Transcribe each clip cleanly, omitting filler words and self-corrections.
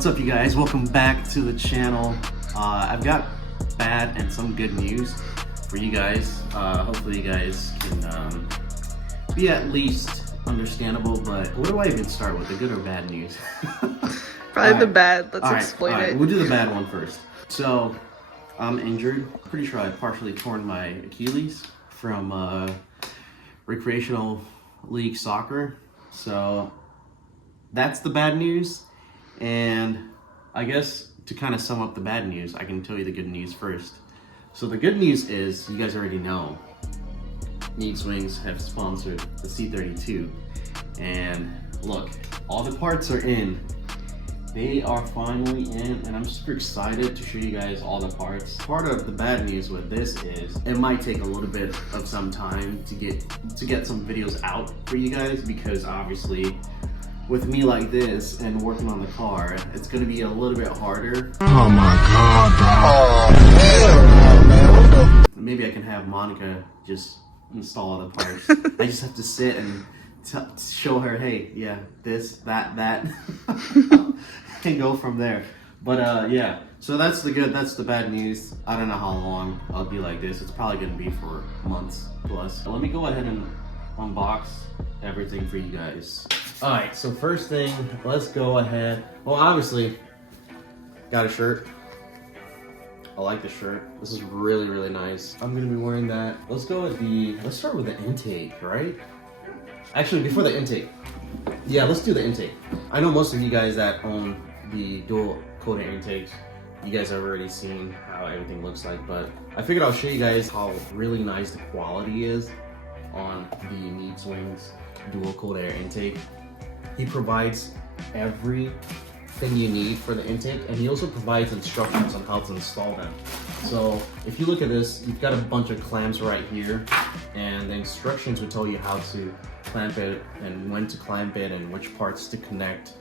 What's up, you guys? Welcome back to the channel. I've got bad and some good news for you guys. Hopefully you guys can be at least understandable, but where do I even start with, the good or bad news? Probably the bad. Let's explain it. We'll do the bad one first. So I'm injured. Pretty sure I partially torn my Achilles from recreational league soccer. So that's the bad news. And I guess to kind of sum up the bad news, I can tell you the good news first. So the good news is, you guys already know, Needswings have sponsored the C32. And look, all the parts are in. They are finally in, and I'm super excited to show you guys all the parts. Part of the bad news with this is it might take a little bit of some time to get some videos out for you guys, because obviously with me like this and working on the car, it's gonna be a little bit harder. Oh my god, bro. Maybe I can have Monica just install all the parts. I just have to sit and show her, hey, yeah, this, that, and go from there. But yeah, so that's the good, that's the bad news. I don't know how long I'll be like this. It's probably gonna be for months plus. Let me go ahead and unbox everything for you guys. All right, so first thing, let's go ahead. Well, obviously, got a shirt. I like the shirt. This is really, really nice. I'm gonna be wearing that. Let's start with the intake, right? Actually, before the intake. Yeah, let's do the intake. I know most of you guys that own the dual coated intakes, you guys have already seen how everything looks like, but I figured I'll show you guys how really nice the quality is on the Needswings dual cold air intake. He provides everything you need for the intake, and he also provides instructions on how to install them. So if you look at this, you've got a bunch of clamps right here, and the instructions will tell you how to clamp it and when to clamp it and which parts to connect.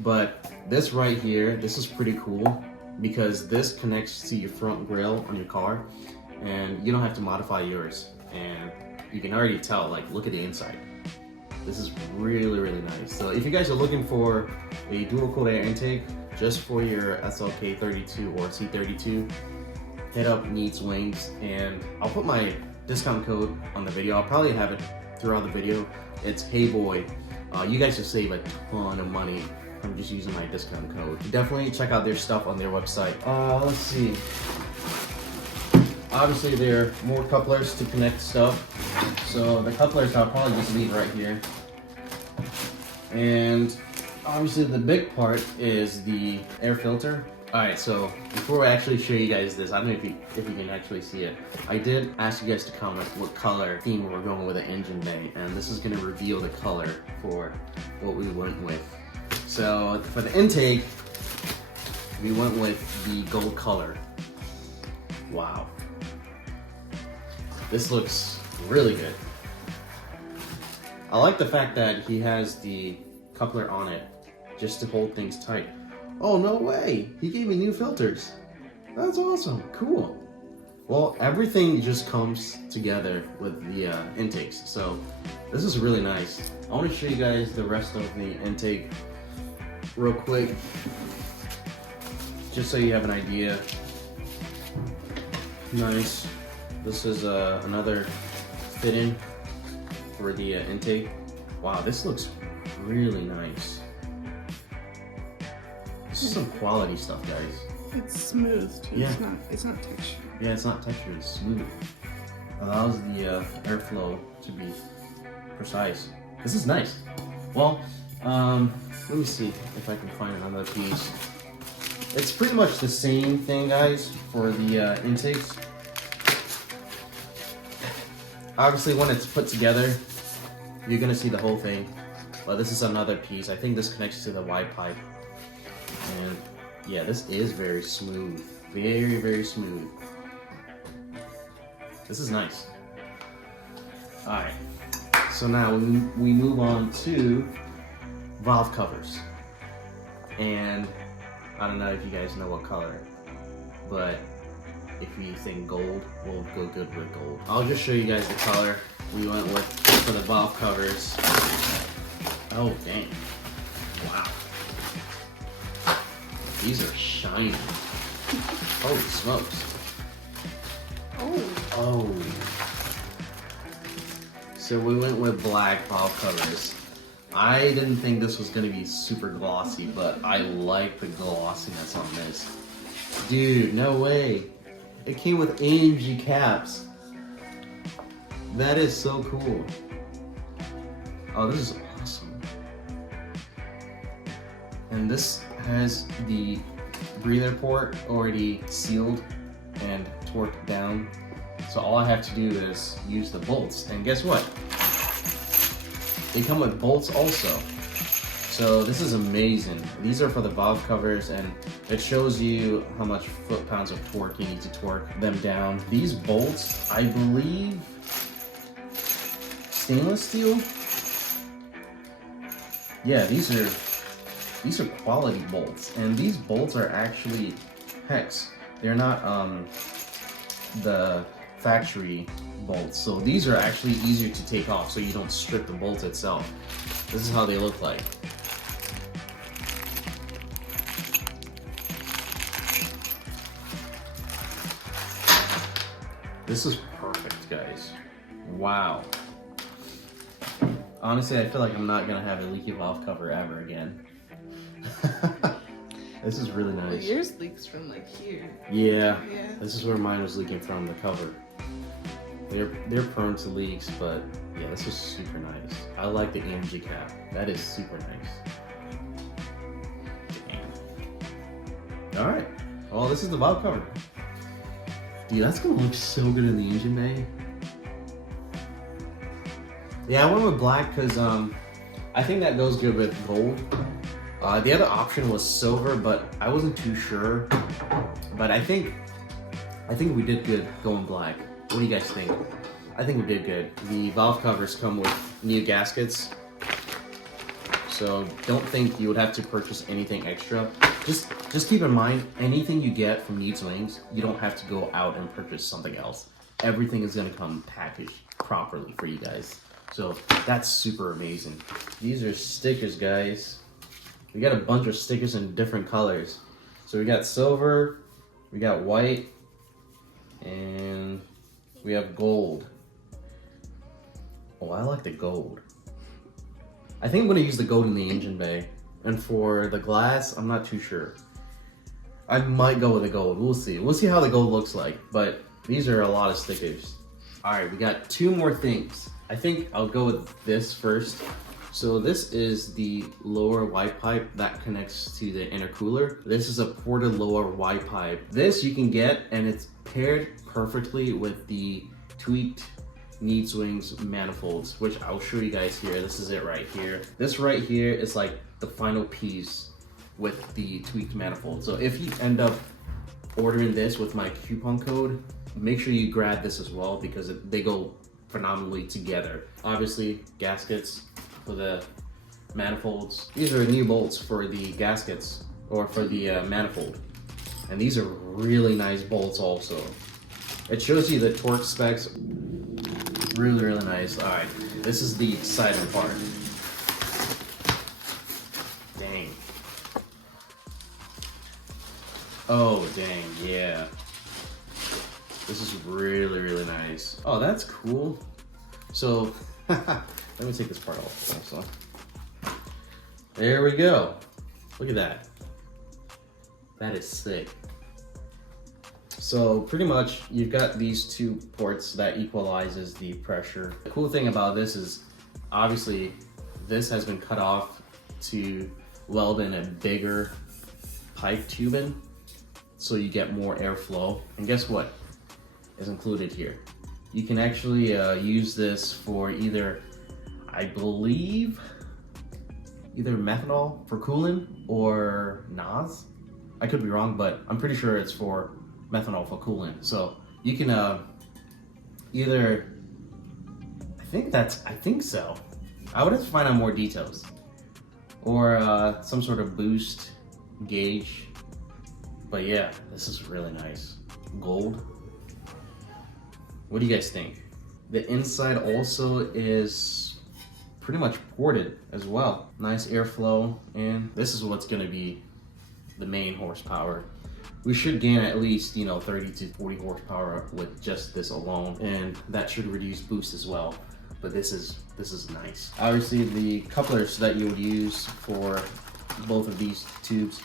But this right here, this is pretty cool because this connects to your front grille on your car, and you don't have to modify yours. And you can already tell, like, look at the inside. This is really, really nice. So if you guys are looking for a dual cold air intake just for your SLK 32 or C32, hit up Needswings, and I'll put my discount code on the video. I'll probably have it throughout the video. It's HeyBoy. You guys will save a ton of money from just using my discount code. Definitely check out their stuff on their website. Let's see. Obviously, there are more couplers to connect stuff. So the couplers I'll probably just leave right here. And obviously the big part is the air filter. Alright, so before I actually show you guys this, I don't know if you can actually see it. I did ask you guys to comment what color theme we're going with the engine bay, and this is going to reveal the color for what we went with. So for the intake, we went with the gold color. Wow. This looks really good. I like the fact that he has the coupler on it just to hold things tight. Oh, no way! He gave me new filters. That's awesome. Cool. Well, everything just comes together with the intakes, so this is really nice. I want to show you guys the rest of the intake real quick, just so you have an idea. Nice. This is another fit-in for the intake. Wow, this looks really nice. This is some quality stuff, guys. It's smooth too. Yeah. It's not textured. Yeah, it's not textured, it's smooth. Allows the airflow to be precise. This is nice. Well, let me see if I can find another piece. It's pretty much the same thing, guys, for the intakes. Obviously, when it's put together, you're gonna see the whole thing. But this is another piece. I think this connects to the Y pipe. And yeah, this is very smooth. Very, very smooth. This is nice. Alright, so now we move on to valve covers. And I don't know if you guys know what color, but if you think gold, we'll go good with gold. I'll just show you guys the color we went with for the valve covers. Oh, dang. Wow. These are shiny. Holy smokes. Oh. So we went with black valve covers. I didn't think this was gonna be super glossy, but I like the glossiness on this. Dude, no way. It came with AMG caps. That is so cool. Oh, this is awesome. And this has the breather port already sealed and torqued down. So all I have to do is use the bolts. And guess what? They come with bolts also. So this is amazing. These are for the valve covers, and it shows you how much foot-pounds of torque you need to torque them down. These bolts, I believe, stainless steel? Yeah, these are quality bolts, and these bolts are actually hex. They're not the factory bolts, so these are actually easier to take off, so you don't strip the bolt itself. This is how they look like. This is perfect, guys. Wow. Honestly, I feel like I'm not gonna have a leaky valve cover ever again. This is really nice. Well, yours leaks from like here. Yeah. Yeah. This is where mine was leaking from, the cover. They're prone to leaks, but yeah, this is super nice. I like the AMG cap. That is super nice. All right. Well, this is the valve cover. Dude, that's gonna look so good in the engine bay. Yeah, I went with black because I think that goes good with gold. The other option was silver, but I wasn't too sure. But I think we did good going black. What do you guys think? I think we did good. The valve covers come with new gaskets, so don't think you would have to purchase anything extra. Just keep in mind, anything you get from Needswings, you don't have to go out and purchase something else. Everything is gonna come packaged properly for you guys. So that's super amazing. These are stickers, guys. We got a bunch of stickers in different colors. So we got silver, we got white, and we have gold. Oh, I like the gold. I think I'm gonna use the gold in the engine bay. And for the glass, I'm not too sure. I might go with the gold, we'll see. We'll see how the gold looks like, but these are a lot of stickers. All right, we got two more things. I think I'll go with this first. So this is the lower Y pipe that connects to the intercooler. This is a ported lower Y pipe. This you can get, and it's paired perfectly with the tweaked Needswings manifolds, which I'll show you guys here. This is it right here. This right here is like the final piece with the tweaked manifold. So if you end up ordering this with my coupon code, make sure you grab this as well because they go phenomenally together. Obviously, gaskets for the manifolds. These are new bolts for the gaskets or for the manifold. And these are really nice bolts also. It shows you the torque specs. Really, really nice. All right, this is the exciting part. Dang. Oh, dang, yeah. This is really, really nice. Oh, that's cool. So, let me take this part off also. There we go. Look at that. That is sick. So pretty much you've got these two ports that equalizes the pressure. The cool thing about this is obviously this has been cut off to weld in a bigger pipe tubing so you get more airflow. And guess what is included here? You can actually use this for either, I believe, either methanol for cooling or NOS. I could be wrong, but I'm pretty sure it's for methanol for coolant. So you can either, I think so. I would have to find out more details. Or some sort of boost gauge. But yeah, this is really nice. Gold. What do you guys think? The inside also is pretty much ported as well. Nice airflow, and this is what's gonna be the main horsepower. We should gain at least, you know, 30 to 40 horsepower with just this alone, and that should reduce boost as well. But this is nice. Obviously, the couplers that you would use for both of these tubes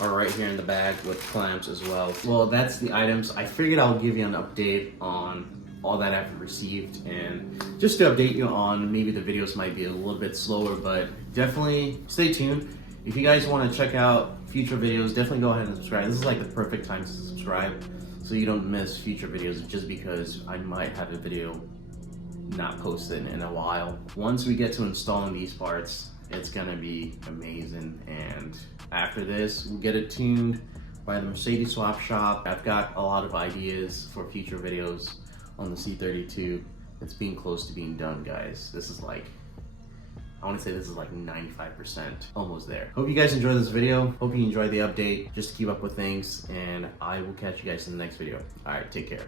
are right here in the bag with clamps as well. Well, that's the items. I figured I'll give you an update on all that I've received, and just to update you on maybe the videos might be a little bit slower, but definitely stay tuned. If you guys want to check out future videos, definitely go ahead and subscribe. This is like the perfect time to subscribe so you don't miss future videos, just because I might have a video not posted in a while. Once we get to installing these parts, it's gonna be amazing, and after this we'll get it tuned by the Mercedes swap shop. I've got a lot of ideas for future videos on the C32. It's being close to being done, guys. This is like, I want to say this is like 95% almost there. Hope you guys enjoyed this video. Hope you enjoyed the update, just to keep up with things, and I will catch you guys in the next video. All right, take care.